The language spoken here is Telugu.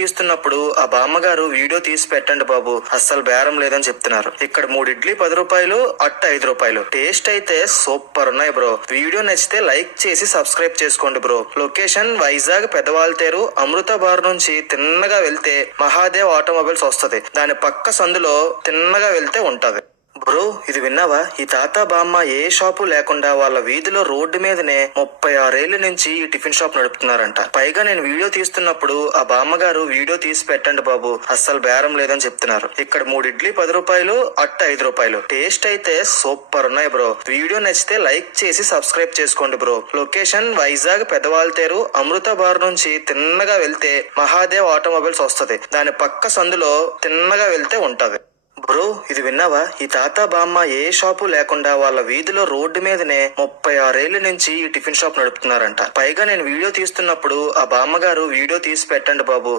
తీస్తున్నప్పుడు ఆ బామ్మగారు వీడియో తీసి పెట్టండి బాబు, అస్సలు బేరం లేదని చెప్తున్నారు. ఇక్కడ 3 ఇడ్లీ 10 రూపాయలు, అట్ట 5 రూపాయలు. టేస్ట్ అయితే సూపర్ ఉన్నాయి బ్రో. వీడియో నచ్చితే లైక్ చేసి సబ్స్క్రైబ్ చేసుకోండి బ్రో. లొకేషన్ వైజాగ్ పెదవాల్తేరు అమృత బార్ నుంచి తిన్నగా వెళ్తే మహాదేవ్ ఆటోమొబైల్స్ వస్తది. దాని పక్క సందులో తిన్నగా వెళ్తే ఉంటది. బ్రో ఇది విన్నావా? ఈ తాత బామ్మ ఏ షాపు లేకుండా వాళ్ళ వీధిలో రోడ్డు మీదనే 36 ఏళ్ల నుంచి ఈ టిఫిన్ షాప్ నడుపుతున్నారంట. పైగా నేను వీడియో తీస్తున్నప్పుడు ఆ బామ్మగారు వీడియో తీసి పెట్టండి బాబు, అస్సలు బేరం లేదని చెప్తున్నారు. ఇక్కడ 3 ఇడ్లీ 10 రూపాయలు, అట్ట 5 రూపాయలు. టేస్ట్ అయితే సూపర్ ఉన్నాయి బ్రో. వీడియో నచ్చితే లైక్ చేసి సబ్స్క్రైబ్ చేసుకోండి బ్రో. లొకేషన్ వైజాగ్ పెదవాల్తేరు అమృత బార్ నుంచి తిన్నగా వెళ్తే మహాదేవ్ ఆటోమొబైల్స్ వస్తది. దాని పక్క సందులో తిన్నగా వెళ్తే ఉంటది. బ్రో ఇది విన్నావా? ఈ తాత బామ్మ ఏ షాపు లేకుండా వాళ్ళ వీధిలో రోడ్డు మీదనే 36 ఏళ్ల నుంచి ఈ టిఫిన్ షాప్ నడుపుతున్నారంట. పైగా నేను వీడియో తీస్తున్నప్పుడు ఆ బామ్మగారు వీడియో తీసి పెట్టండి బాబు,